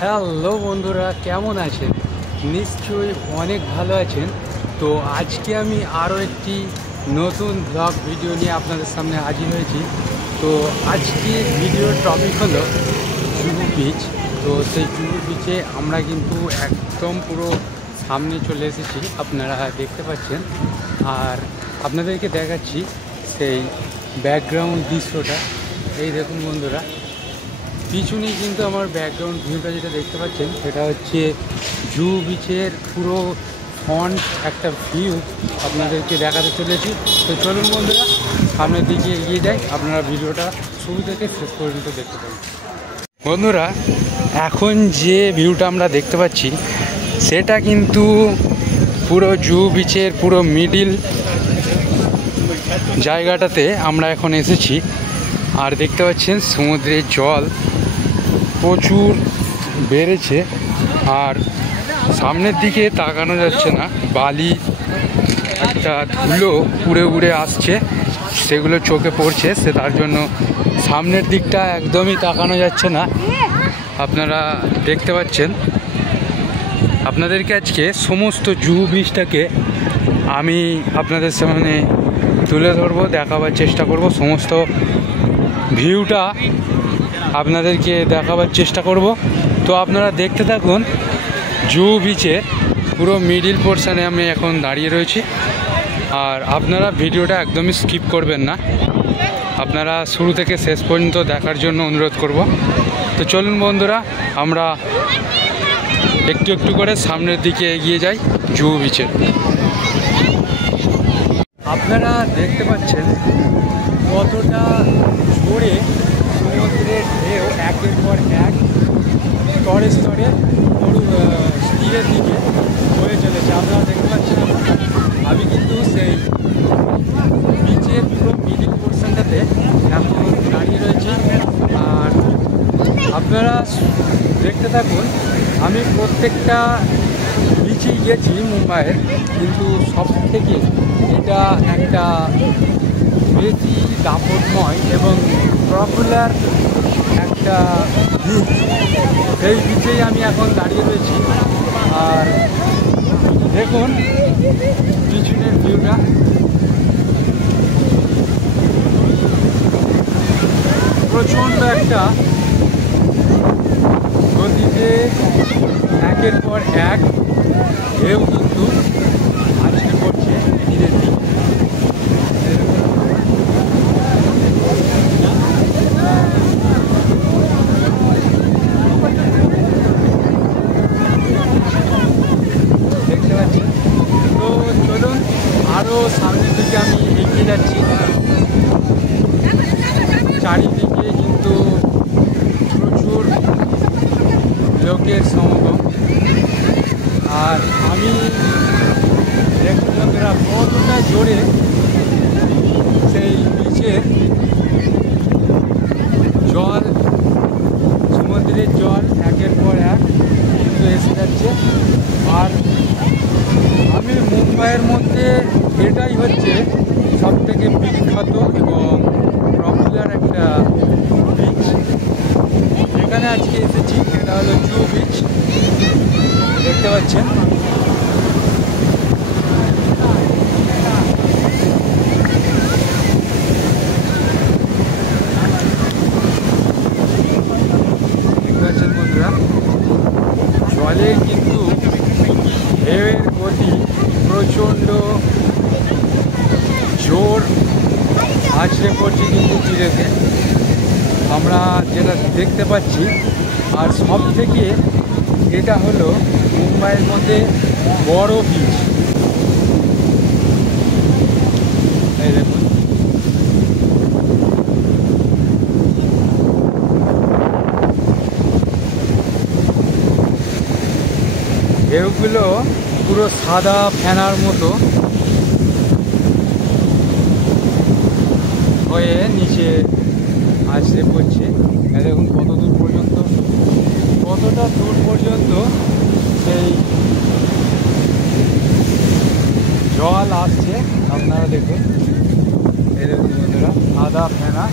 Hello বন্ধুরা, কেমন আছেন? নিশ্চয়ই অনেক ভালো আছেন। তো আজকে আমি আরও একটি নতুন ব্লগ ভিডিও নিয়ে আপনাদের সামনে হাজির হয়েছি। তো আজকে ভিডিওর টপিক হলো জুহু বিচ। তো সেই জুহু বিচে আমরা কিন্তু একদম পুরো সামনে চলে এসেছি, আপনারা দেখতে পাচ্ছেন। আর আপনাদেরকে দেখাচ্ছি সেই ব্যাকগ্রাউন্ড দৃশ্যটা। এই দেখুন বন্ধুরা, পিছনেই কিন্তু আমার ব্যাকগ্রাউন্ড ভিউটা যেটা দেখতে পাচ্ছেন সেটা হচ্ছে জুহু বিচের পুরো ফ্রন্ট একটা ভিউ আপনাদেরকে দেখাতে চলেছি। তো চলুন বন্ধুরা, সামনের দিকে এগিয়ে যাই, আপনারা ভিডিওটা শুরু থেকে শেষ পর্যন্ত দেখতে পাবেন। বন্ধুরা, এখন যে ভিউটা আমরা দেখতে পাচ্ছি সেটা কিন্তু পুরো জুহু বিচের পুরো মিডিল জায়গাটাতে আমরা এখন এসেছি। আর দেখতে পাচ্ছেন সমুদ্রের জল প্রচুর বেড়েছে, আর সামনের দিকে তাকানো যাচ্ছে না, বালি একটা ধুলো উড়ে উড়ে আসছে, সেগুলো চোখে পড়ছে, সে তার জন্য সামনের দিকটা একদমই তাকানো যাচ্ছে না। আপনারা দেখতে পাচ্ছেন। আপনাদেরকে আজকে সমস্ত জুহু বিচটাকে আমি আপনাদের সামনে তুলে ধরবো, দেখাবার চেষ্টা করব, সমস্ত ভিউটা আপনাদেরকে দেখাবার চেষ্টা করব। তো আপনারা দেখতে থাকুন। জুহু বিচে পুরো মিডিল পোর্শনে আমি এখন দাঁড়িয়ে রয়েছি, আর আপনারা ভিডিওটা একদমই স্কিপ করবেন না, আপনারা শুরু থেকে শেষ পর্যন্ত দেখার জন্য অনুরোধ করব। তো চলুন বন্ধুরা, আমরা একটু একটু করে সামনের দিকে এগিয়ে যাই জুহু বিচে। আপনারা দেখতে পাচ্ছেন কতটা জোরে সমুদ্রের ঢেউ একের পর এক স্তরে স্তরে তীরের দিকে হয়ে চলেছে। আপনারা দেখতে পাচ্ছেন, আমি কিন্তু সেই বিচের পুরো মিডিল পোর্শনটাতে এখন দাঁড়িয়ে রয়েছি। আর আপনারা দেখতে থাকুন। আমি প্রত্যেকটা বিচেই গেছি মুম্বাইয়ের, কিন্তু সব থেকে এটা একটা বেশি দাপটময় এবং পপুলার একটা বিচ। সেই বিচেই আমি এখন দাঁড়িয়ে রয়েছি। আর দেখুন পিছনের ভিউটা, প্রচণ্ড একটা গতিতে একের পর এক ঢেউ কিন্তু আছড়ে পড়ছে ধীরে ধীরে। দেখতে পাচ্ছি। তো চলুন আরও সামনের দিকে আমি এগিয়ে যাচ্ছি। চারিদিকে কিন্তু প্রচুর লোকের সমাগম। আর আমি দেখুন বন্ধুরা, কতটা জোরে সেই বিচের জল, সমুদ্রের জল একের পর এক কিন্তু এসে যাচ্ছে। আর আমি মুম্বাইয়ের মধ্যে এটাই হচ্ছে সবথেকে বিখ্যাত এবং পপুলার একটা বিচ, এখানে আজকে এসেছি। এটা হলো জুহু বিচ, দেখতে পাচ্ছেন। বন্ধুরা, জলে কিন্তু ঢেউয়ের গতি প্রচণ্ড জোর আছড়ে পড়ছে কিন্তু তীরেতে, আমরা যেটা দেখতে পাচ্ছি। আর সব থেকে এটা হলো মুম্বাইয়ের মধ্যে বড় বিচ। এই দেখুন, ঢেউগুলো পুরো সাদা ফেনার মতো হয়ে নিচে আছড়ে পড়ছে। দেখুন কতটা দূর পর্যন্ত সেই জল আসছে, আপনারা দেখুন। এই দেখুন বন্ধুরা, সাদা ফেনা,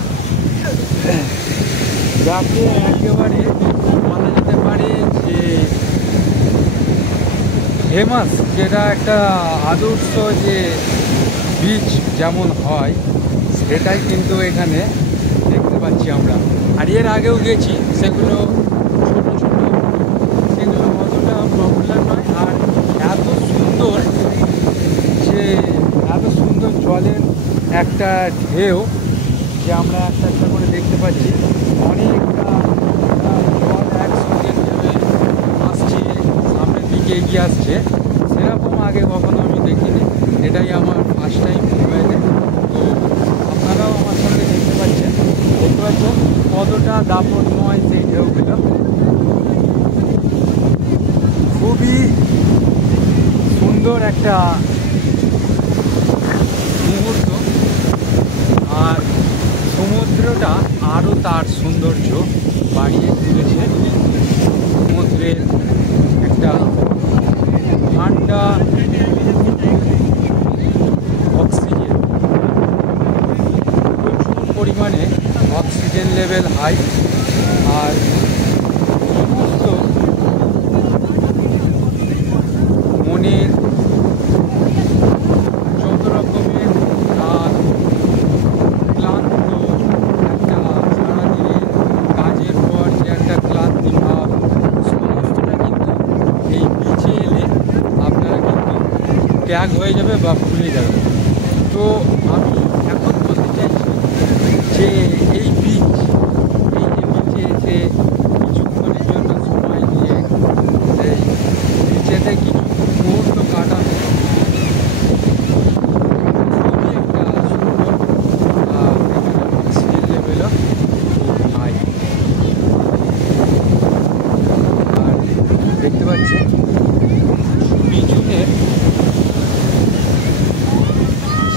যাকে একেবারে বলা যেতে পারে একেবারে যে ফেমাস, যেটা একটা আদর্শ যে বীচ যেমন হয়, সেটাই কিন্তু এখানে দেখতে পাচ্ছি আমরা। আর এর আগেও গেছি, সেগুলো ছোট ছোট, সেগুলো অতটা পপুলার নয়। আর এত সুন্দর যে এত সুন্দর জলের একটা ঢেউ যে আমরা একটা একটা করে দেখতে পাচ্ছি, অনেকটা জল একসঙ্গে নেমে আসছে, সামনের দিকে এগিয়ে আসছে, সেরকম আগে কখনো আমি দেখিনি। এটাই আমার ফার্স্ট টাইম মোবাইলে। তো আপনারাও আমার সঙ্গে দেখতে পাচ্ছেন কতটা দাপটময় সেই ঢেউগুলো। খুবই সুন্দর একটা মুহূর্ত। আর সমুদ্রটা আরও তার সৌন্দর্য বাড়িয়ে তুলেছে। সমুদ্রের একটা ঠান্ডা অক্সিজেন, প্রচুর পরিমাণে অক্সিজেন লেভেল হাই। আর সমস্ত মনের যত রকমের রাত, ক্লান্ত একটা সারাদিনের কাজের পর যে একটা ক্লান্তি ভাব, সমস্তটা কিন্তু এই বিচে এলে আপনারা কিন্তু ত্যাগ হয়ে যাবে বা ভুলে যাবে। তো আমি এখন বলতে চাইছি যে এই বীচ, এই যে বিচে এসে কিছুক্ষণের জন্য সময় দিয়ে সেই বিচেতে কিছু মুহূর্ত কাটানো খুবই একটা সুন্দর। এখানে অক্সিজেন লেভেলও খুব হাই। আর দেখতে পাচ্ছেন পিছনের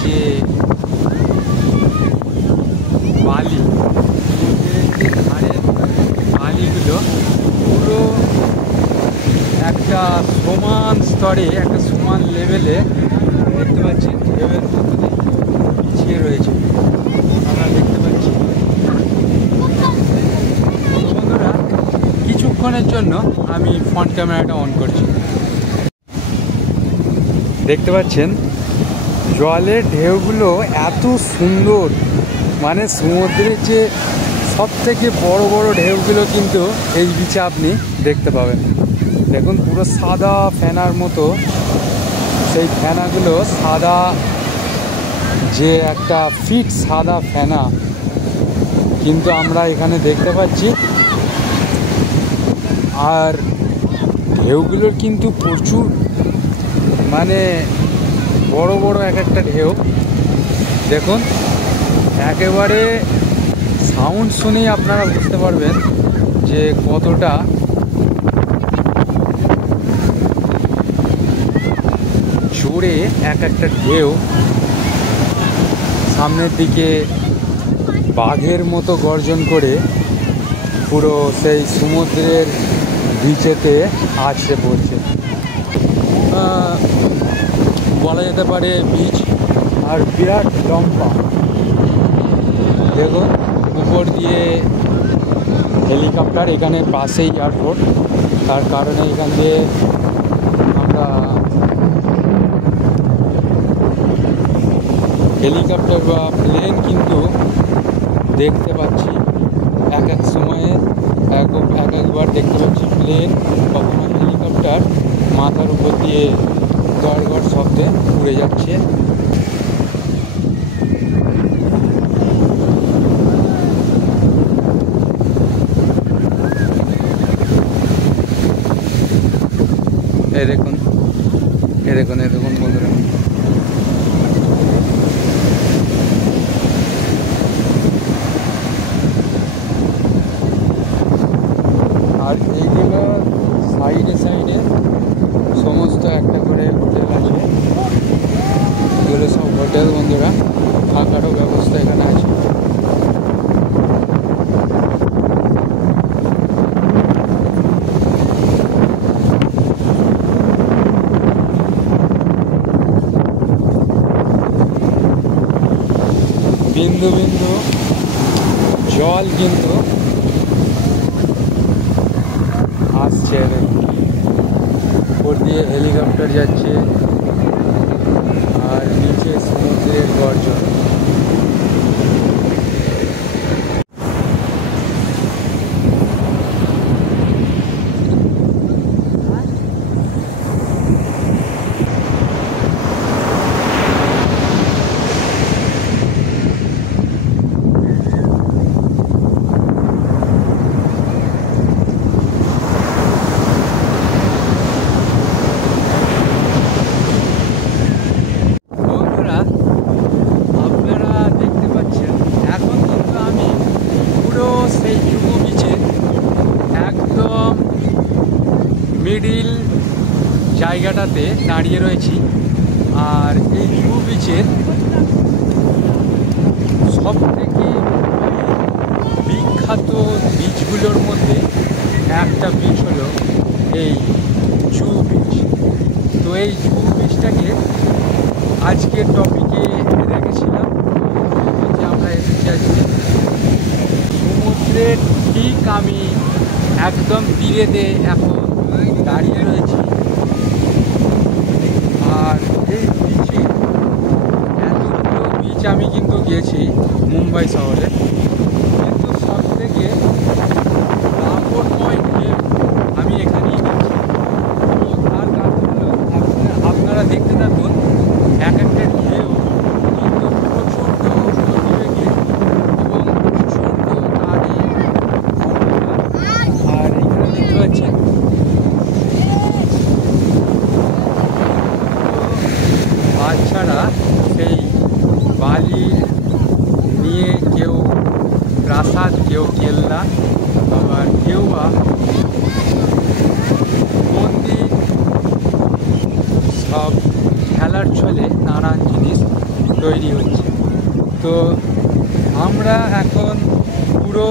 যে বালি, সমুদ্রের যে ধারের বালিগুলো পুরো একটা সমান স্তরে, একটা সমান লেভেলে দেখতে পাচ্ছি ঢেউয়ের মধ্যে পিছিয়ে রয়েছে, আমরা দেখতে পাচ্ছি। বন্ধুরা, কিছুক্ষণের জন্য আমি ফ্রন্ট ক্যামেরাটা অন করছি। দেখতে পাচ্ছেন জলের ঢেউগুলো এত সুন্দর, মানে সমুদ্রের যে সব থেকে বড় বড় ঢেউগুলো কিন্তু এই বিচে আপনি দেখতে পাবেন। দেখুন পুরো সাদা ফেনার মতো, সেই ফেনাগুলো সাদা, যে একটা ফিট সাদা ফেনা কিন্তু আমরা এখানে দেখতে পাচ্ছি। আর ঢেউগুলোর কিন্তু প্রচুর, মানে বড় বড় এক একটা ঢেউ। দেখুন একেবারে সাউন্ড শুনেই আপনারা বুঝতে পারবেন যে কতটা জোরে এক একটা ঢেউ সামনের দিকে বাঘের মতো গর্জন করে পুরো সেই সমুদ্রের বিচেতে আছড়ে পড়ছে। বলা যেতে পারে বিচ আর বিরাট লম্বা। দেখুন উপর দিয়ে হেলিকপ্টার, এখানে পাশেই এয়ারপোর্ট, তার কারণে এখান দিয়ে আমরা হেলিকপ্টার বা প্লেন কিন্তু দেখতে পাচ্ছি। এক এক সময়ে একবার দেখতে পাচ্ছি প্লেন, কখনো হেলিকপ্টার মাথার উপর দিয়ে গড় শব্দে উড়ে যাচ্ছে। এই দেখুন বন্ধুরা, আর এইগুলো সাইডে সমস্ত একটা করে হোটেল আছে। এগুলো সব হোটেল বন্ধুরা, থাকারও ব্যবস্থা এখানে আছে। বিন্দু বিন্দু জল কিন্তু আসছে। যাচ্ছে, উপর দিয়ে হেলিকপ্টার যাচ্ছে আর নিচে সমুদ্রের গর্জন। মিডিল জায়গাটাতে দাঁড়িয়ে রয়েছি, আর এই জুহু বিচের সব থেকে বিখ্যাত বিচগুলোর মধ্যে একটা বিচ হলো এই জুহু বিচ। তো এই জুহু বিচটাকে আজকের টপিকে রেখেছিলাম যে আমরা এসেছি আজকে সমুদ্রের ঠিক আমি একদম তীরেতে এখন দাঁড়িয়ে রয়েছি। আর এই বিচে এতগুলো বিচ আমি কিন্তু গিয়েছি মুম্বাই শহরে, কিন্তু সব থেকে দাপটময় ঢেউ আমি এখানেই গেছি। তো তার কারণ হলো আপনারা দেখতে থাকুন, এক একটা ঢেউ কিন্তু প্রচণ্ড গতিবেগে এবং প্রচণ্ড তারে। আর এখানে দেখতে পাচ্ছেন বাচ্চারা সেই বালি নিয়ে কেউ প্রাসাদ, কেউ কেল্লা, আবার কেউ বা মন্দির, সব খেলার ছলে নানান জিনিস তৈরি হচ্ছে। তো আমরা এখন পুরো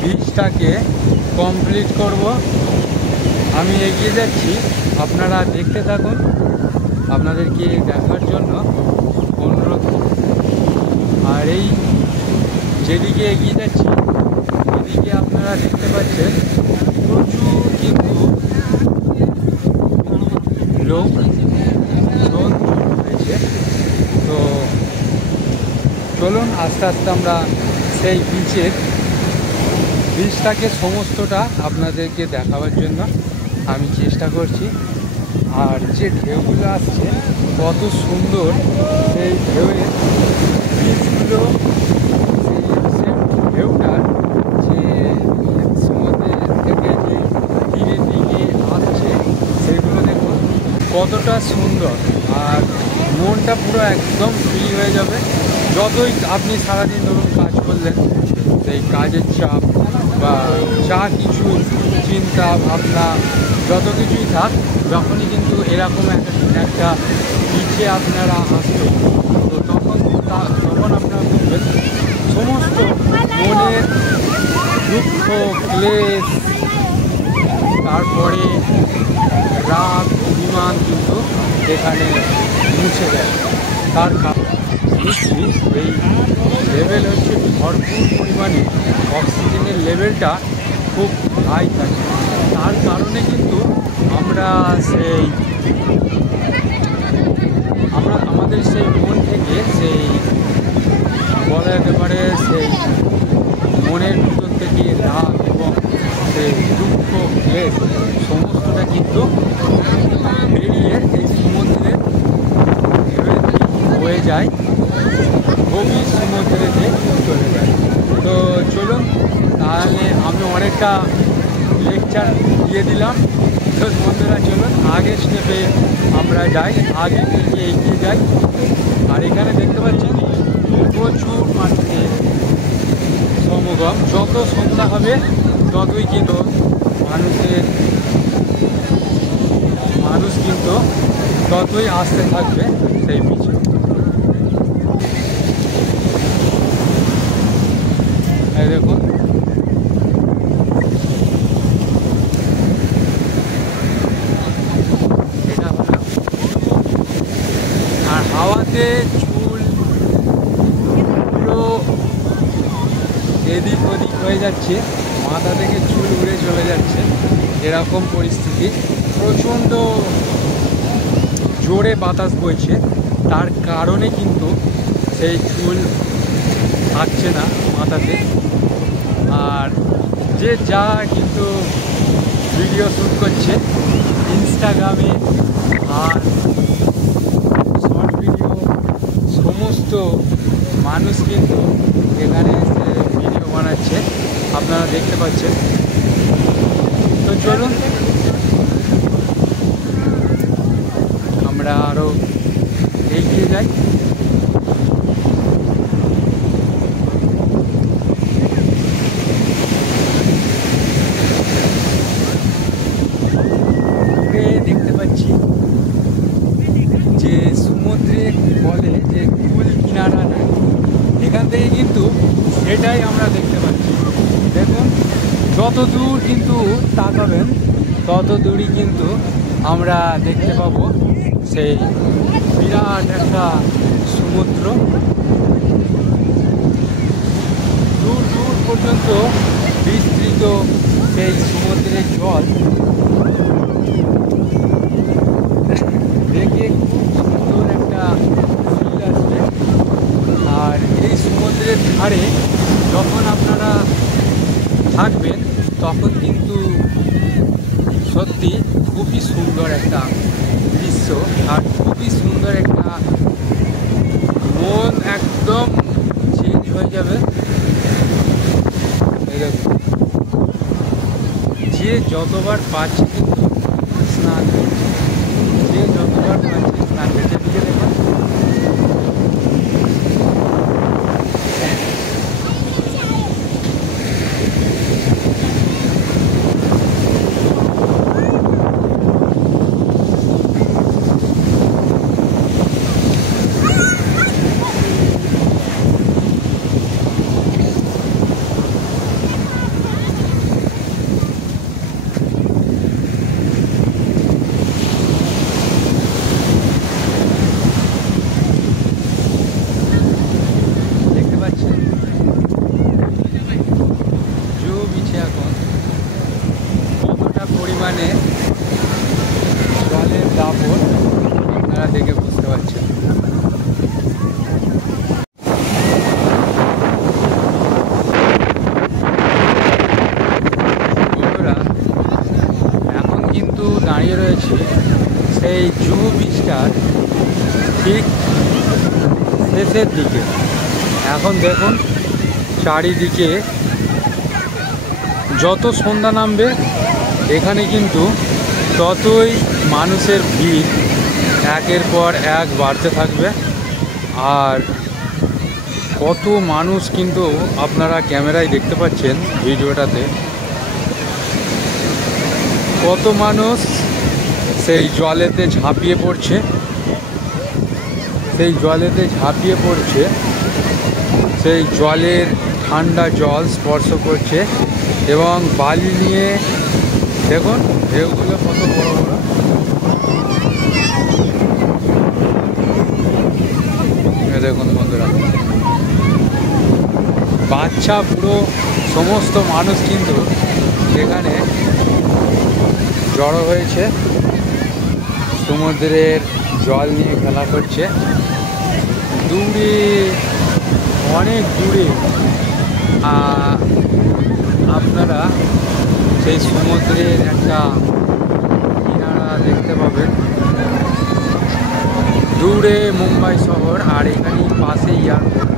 বিচটাকে কমপ্লিট করব। আমি এগিয়ে যাচ্ছি, আপনারা দেখতে থাকুন, আপনাদেরকে দেখার জন্য অনুরোধ। আর এই যেদিকে এগিয়ে যাচ্ছি এদিকে আপনারা দেখতে পাচ্ছেন প্রচুর কিন্তু লোক হয়েছে। তো চলুন আস্তে আস্তে আমরা সেই বিচটাকে সমস্তটা আপনাদেরকে দেখাবার জন্য আমি চেষ্টা করছি। আর যে ঢেউগুলো আসছে কত সুন্দর, সেই ঢেউয়ের বীজগুলো, সেই ঢেউটার যে সমুদ্রের থেকে যে তীরের দিকে আসছে সেগুলো দেখুন কতটা সুন্দর। আর মনটা পুরো একদম ফ্রি হয়ে যাবে। যতই আপনি সারাদিন ধরুন কাজ করলেন, সেই কাজের চাপ বা যা কিছু চিন্তা ভাবনা যত কিছুই থাক, যখনই কিন্তু এরকম একটা বিচে আপনারা আসবেন, তো তখন আপনারা বুঝবেন সমস্ত মনের দুঃখ, ক্লেশ, তারপরে রাগ, অভিমান কিন্তু এখানে মুছে দেয়। তার কারণ এই লেভেল হচ্ছে ভরপুর পরিমাণে অক্সিজেনের লেভেলটা খুব হাই থাকে। তার কারণে কিন্তু আমরা আমাদের সেই মন থেকে সেই বলা যেতে পারে সেই মনের ভিতর থেকে রাগ এবং সেই দুঃখ, ক্লেশ সমস্তটা কিন্তু বেরিয়ে এই সমুদ্রের হয়ে যায়, গভীর সমুদ্রেতে চলে যায়। তো চলুন তাহলে আমি অনেকটা লেকচার দিয়ে দিলাম। তো বন্ধুরা চলুন আগের স্টেপে আমরা যাই, আগে থেকে এগিয়ে যাই। আর এখানে দেখতে পাচ্ছেন প্রচুর মানুষের সমাগম। যত সন্ধ্যা হবে ততই কিন্তু মানুষ কিন্তু ততই আসতে থাকবে সেই বিচে। এই দেখুন এটা হলো, আর হাওয়াতে চুল পুরো এদিক ওদিক হয়ে যাচ্ছে, মাথা থেকে চুল উড়ে চলে যাচ্ছে, এরকম পরিস্থিতি। প্রচণ্ড জোরে বাতাস বইছে, তার কারণে কিন্তু সেই চুল থাকছে না মাথাতে। আর যে যা কিন্তু ভিডিও শ্যুট করছে ইনস্টাগ্রামে আর শর্ট ভিডিও, সমস্ত মানুষ কিন্তু এখানে এসে ভিডিও বানাচ্ছে, আপনারা দেখতে পাচ্ছেন। তো চলুন আমরা আরও এগিয়ে যাই। দেখতে পাচ্ছি যে সমুদ্রে বলে যে কুল কিনারা নাই, এখান থেকে কিন্তু সেটাই আমরা দেখতে পাচ্ছি। দেখুন যত দূর কিন্তু তাকাবেন তত দূরই কিন্তু আমরা দেখতে পাবো সেই বিরাট একটা সমুদ্র। দূর দূর পর্যন্ত বিস্তৃত সেই সমুদ্রের জল দেখে খুব সুন্দর একটা ফিল আসবে। আর এই সমুদ্রের ধারে যখন আপনারা থাকবেন তখন কিন্তু সত্যি খুবই সুন্দর একটা দৃশ্য, আর খুবই সুন্দর একটা মন একদম চেঞ্জ হয়ে যাবে। যে যতবার পাচ্ছে কিন্তু স্নান করছে, যে যতবার পাচ্ছে স্নান করছে। দিকে দেখুন পরিমাণে জলের দাপট আপনারা দেখে বুঝতে পারছেন। বন্ধুরা এখন কিন্তু দাঁড়িয়ে রয়েছে সেই জুহু বিচটার ঠিক শেষের দিকে। এখন দেখুন চারিদিকে যত সন্ধ্যা নামবে এখানে কিন্তু ততই মানুষের ভিড় একের পর এক বাড়তে থাকবে। আর কত মানুষ কিন্তু আপনারা ক্যামেরায় দেখতে পাচ্ছেন ভিডিওটাতে, কত মানুষ সেই জলেতে ঝাঁপিয়ে পড়ছে, সেই জলেতে ঝাঁপিয়ে পড়ছে, সেই জলের ঠান্ডা জল স্পর্শ করছে এবং বালি নিয়ে দেখুন ঢেউগুলো কত বড় বড়। দেখুন বন্ধুরা, বাচ্চা বুড়ো সমস্ত মানুষ কিন্তু এখানে জড়ো হয়েছে, সমুদ্রের জল নিয়ে খেলা করছে। দূরে অনেক দূরে আপনারা সেই সমুদ্রের একটা কিনারা দেখতে পাবেন, দূরে মুম্বাই শহর, আর এখানেই পাশে এয়ারপোর্ট।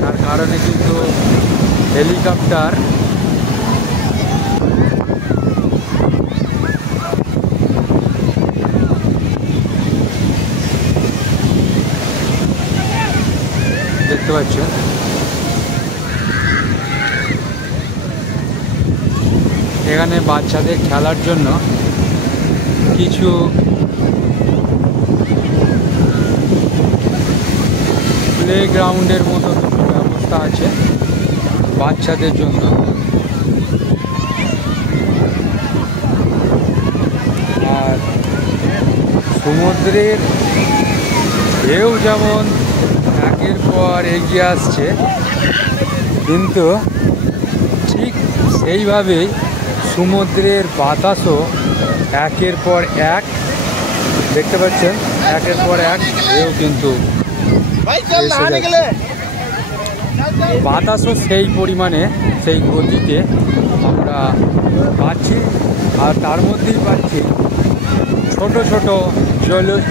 তার কারণে কিন্তু হেলিকপ্টার দেখতে পাচ্ছেন। এখানে বাচ্চাদের খেলার জন্য কিছু প্লেগ্রাউন্ডের মতো ব্যবস্থা আছে বাচ্চাদের জন্য। আর সমুদ্রের ঢেউ যেমন একের পর এগিয়ে আসছে, কিন্তু সেইভাবেই সমুদ্রের বাতাসও একের পর এক, দেখতে পাচ্ছেন একের পর এক ঢেউ কিন্তু এসে যাচ্ছে। বাতাসও সেই পরিমাণে সেই গতিতে আমরা পাচ্ছি, আর তার মধ্যেই পাচ্ছি ছোট ছোট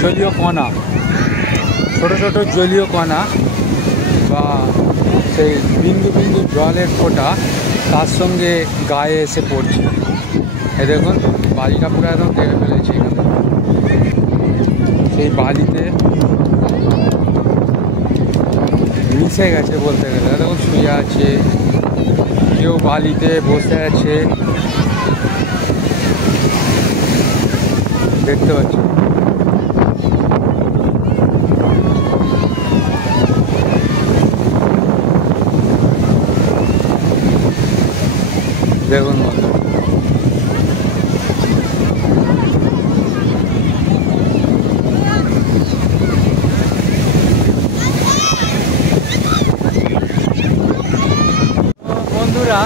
জলীয় কণা, ছোট ছোট জলীয় কণা বা সেই বিন্দু বিন্দু জলের ফোঁটা তার সঙ্গে গায়ে এসে পড়ছে। এ দেখুন বালিটা পুরো একদম কেটে ফেলেছে এখানে, সেই বালিতে মিশে গেছে বলতে গেলে। দেখুন শুয়ে আছে, কেউ বালিতে বসে আছে, দেখতে পাচ্ছি। দেখুন বন্ধু, বন্ধুরা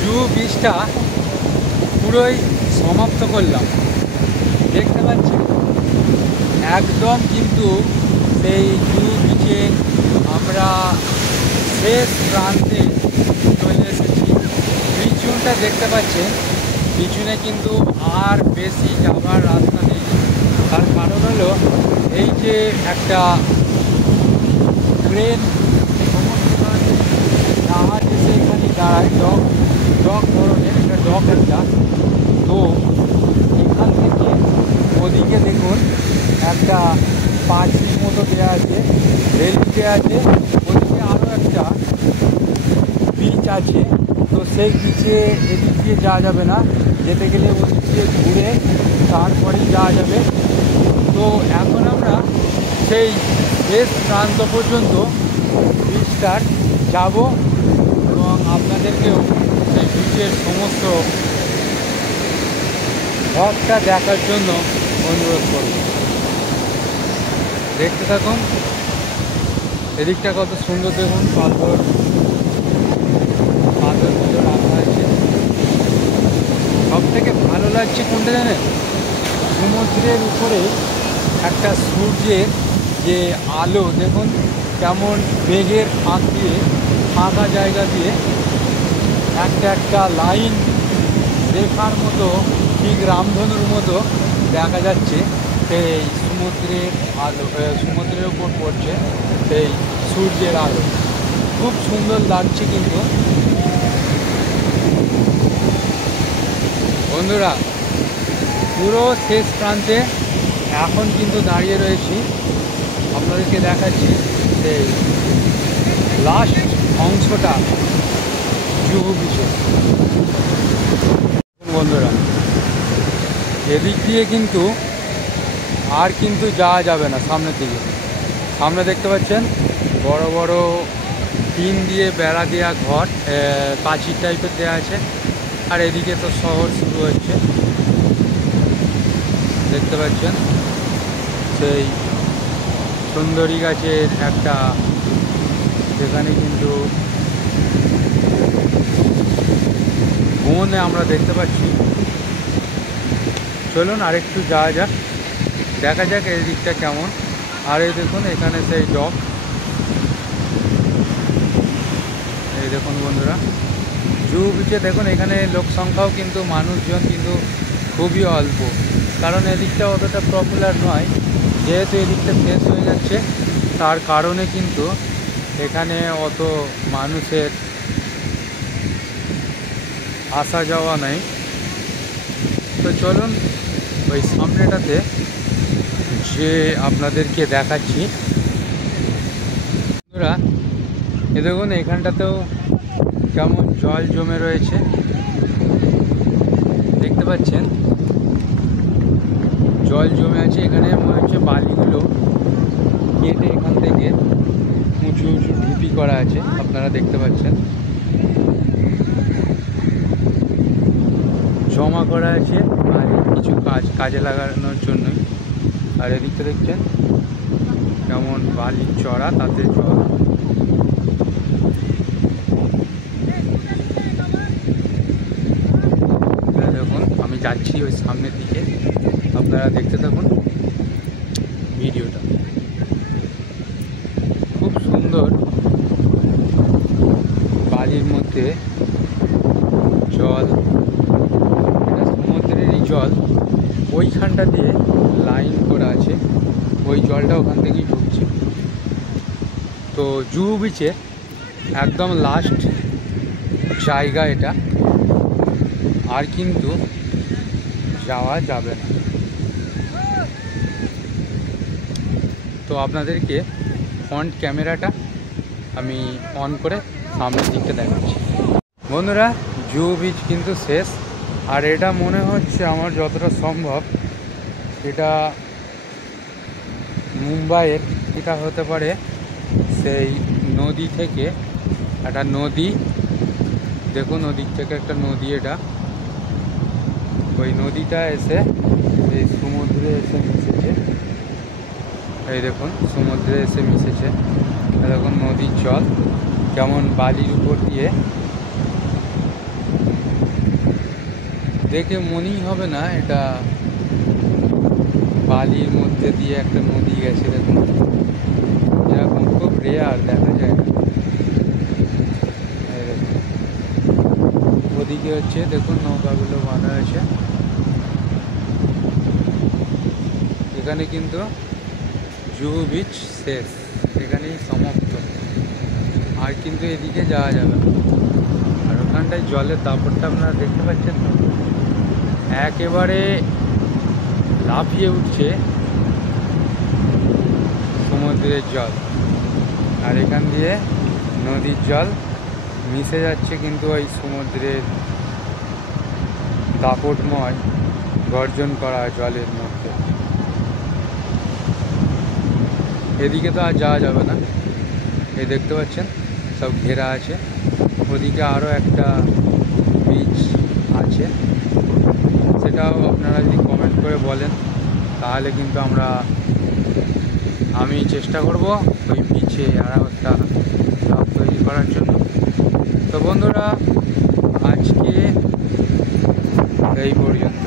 জুহু বিচটা পুরোই সমাপ্ত করলাম। দেখতে পাচ্ছি একদম কিন্তু সেই জুহু বিচে আমরা শেষ প্রান্তে চলে এসেছি। পিছনটা দেখতে পাচ্ছেন, পিছনে কিন্তু আর বেশি যাবার রাস্তা নেই। তার কারণ হলো এই যে একটা ট্রেন জাহাজ এসে এখানে দাঁড়ায়, ডক ধরনের একটা ডক একটা। তো এখান থেকে ওদিকে দেখুন একটা পাঁচিল মতো দেওয়া আছে, রেল দেওয়া আছে, ওদিকে আরও একটা বিচ আছে। তো সেই বিচে এদিক দিয়ে যাওয়া যাবে না, যেতে গেলে ওদিক দিয়ে ঘুরে তারপরেই যাওয়া যাবে। তো এখন আমরা সেই শেষ প্রান্ত পর্যন্ত বিচটার যাব এবং আপনাদেরকেও সেই বিচের সমস্ত ভগটা দেখার জন্য অনুরোধ করব। দেখতে থাকুন, এদিকটা কত সুন্দর দেখুন, পাথর পাথরগুলো রাখা আছে। সব থেকে ভালো লাগছে কোনটা জানেন? সমুদ্রের উপরে একটা সূর্যের যে আলো দেখুন কেমন মেঘের ফাঁক দিয়ে, ফাঁকা জায়গা দিয়ে একটা একটা লাইন রেখার মতো, ঠিক রামধনুর মতো দেখা যাচ্ছে। সেই সমুদ্রের আলো, সমুদ্রের উপর পড়ছে সেই সূর্যের আলো, খুব সুন্দর লাগছে। কিন্তু বন্ধুরা পুরো শেষ প্রান্তে এখন কিন্তু দাঁড়িয়ে রয়েছি, আপনাদেরকে দেখাচ্ছি সেই লাস্ট অংশটা জুহু বিচে। বন্ধুরা এদিক দিয়ে কিন্তু আর কিন্তু যাওয়া যাবে না সামনের দিকে। সামনে দেখতে পাচ্ছেন বড় বড় টিন দিয়ে বেড়া দেওয়া ঘর, প্রাচীর টাইপের দেওয়া আছে। আর এদিকে তো শহর শুরু হচ্ছে, দেখতে পাচ্ছেন সেই সুন্দরী গাছের একটা, যেখানে কিন্তু বন আমরা দেখতে পাচ্ছি। চলুন আরেকটু যাওয়া যাক, দেখা যাক এই দিকটা কেমন। আর এই দেখুন এখানে সেই ডক, এই দেখুন বন্ধুরা জুহু বিচে দেখুন এখানে লোক সংখ্যাও কিন্তু, মানুষজন কিন্তু খুবই অল্প, কারণ এদিকটা অতটা পপুলার নয়। যেহেতু এদিকটা শেষ হয়ে যাচ্ছে তার কারণে কিন্তু এখানে অত মানুষের আসা যাওয়া নেই। তো চলুন ওই সামনেটাতে যে আপনাদেরকে দেখাচ্ছি। বন্ধুরা এ দেখুন এখানটাতেও কেমন জল জমে রয়েছে, দেখতে পাচ্ছেন জল জমে আছে। এখানে মনে হচ্ছে বালিগুলো কেটে এখান থেকে উঁচু উঁচু ঢিপি করা আছে, আপনারা দেখতে পাচ্ছেন জমা করা আছে বালি কিছু কাজে লাগানোর জন্যই। আর এদিকটা দেখছেন কেমন বালি চড়া, তাতে জল। যাচ্ছি ওই সামনের দিকে, আপনারা দেখতে থাকুন ভিডিওটা। খুব সুন্দর বালির মধ্যে জল, এটা সমুদ্রেরই জল, ওইখানটা দিয়ে লাইন করা আছে, ওই জলটা ওখান থেকেই ঢুকছে। তো জুহু বিচের একদম লাস্ট জায়গা এটা, আর কিন্তু যাওয়া যাবে না। তো আপনাদেরকে ফ্রন্ট ক্যামেরাটা আমি অন করে সামনের দিকটা দেখাচ্ছি। বন্ধুরা, জুহু বিচ কিন্তু শেষ, আর এটা মনে হচ্ছে আমার যতটা সম্ভব এটা মুম্বাইয়ের, এটা হতে পারে সেই নদী থেকে একটা নদী, দেখুন ওদিক থেকে একটা নদী, এটা ওই নদীটা এসে এই সমুদ্রে এসে মিশেছে। এই দেখুন সমুদ্রে এসে মিশেছে, দেখুন নদীর জল কেমন বালির উপর দিয়ে, দেখে মনেই হবে না এটা বালির মধ্যে দিয়ে একটা নদী গেছে। দেখুন এরকম খুব রেয়ার, দেখা যায় না। ওদিকে হচ্ছে দেখুন নৌকাগুলো বাঁধা আছে। এখানে কিন্তু জুহু বিচ শেষ, এখানেই সমাপ্ত, আর কিন্তু এদিকে যাওয়া যাবে না। আর ওখানটায় জলের দাপটটা আপনারা দেখতে পাচ্ছেন তো, একেবারে লাফিয়ে উঠছে সমুদ্রের জল, আর এখান দিয়ে নদীর জল মিশে যাচ্ছে কিন্তু ওই সমুদ্রের দাপটময় গর্জন করা জলের মধ্যে। এদিকে তো আর যাওয়া যাবে না, এই দেখতে পাচ্ছেন সব ঘেরা আছে। ওদিকে আরও একটা বিচ আছে, সেটাও আপনারা যদি কমেন্ট করে বলেন তাহলে কিন্তু আমি চেষ্টা করব ওই বিচে আরও একটা ব্লগ তৈরি করার জন্য। তো বন্ধুরা, আজকে এই পর্যন্ত।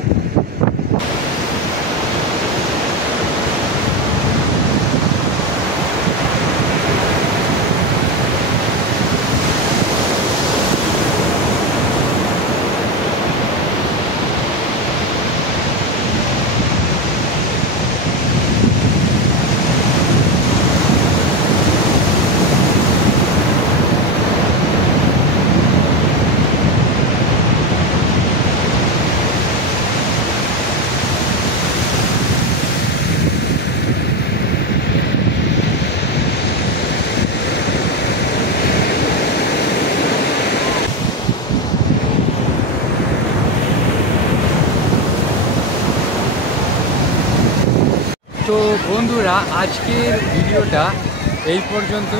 তো বন্ধুরা, আজকের ভিডিওটা এই পর্যন্ত।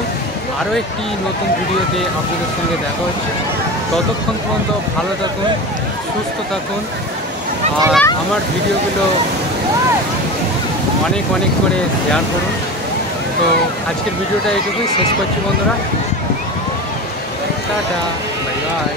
আরও একটি নতুন ভিডিওতে আপনাদের সঙ্গে দেখা হচ্ছে। ততক্ষণ পর্যন্ত ভালো থাকুন, সুস্থ থাকুন, আর আমার ভিডিওগুলো অনেক অনেক করে শেয়ার করুন। তো আজকের ভিডিওটা এইটুকুই শেষ করছি বন্ধুরা, টাটা, বাই বাই।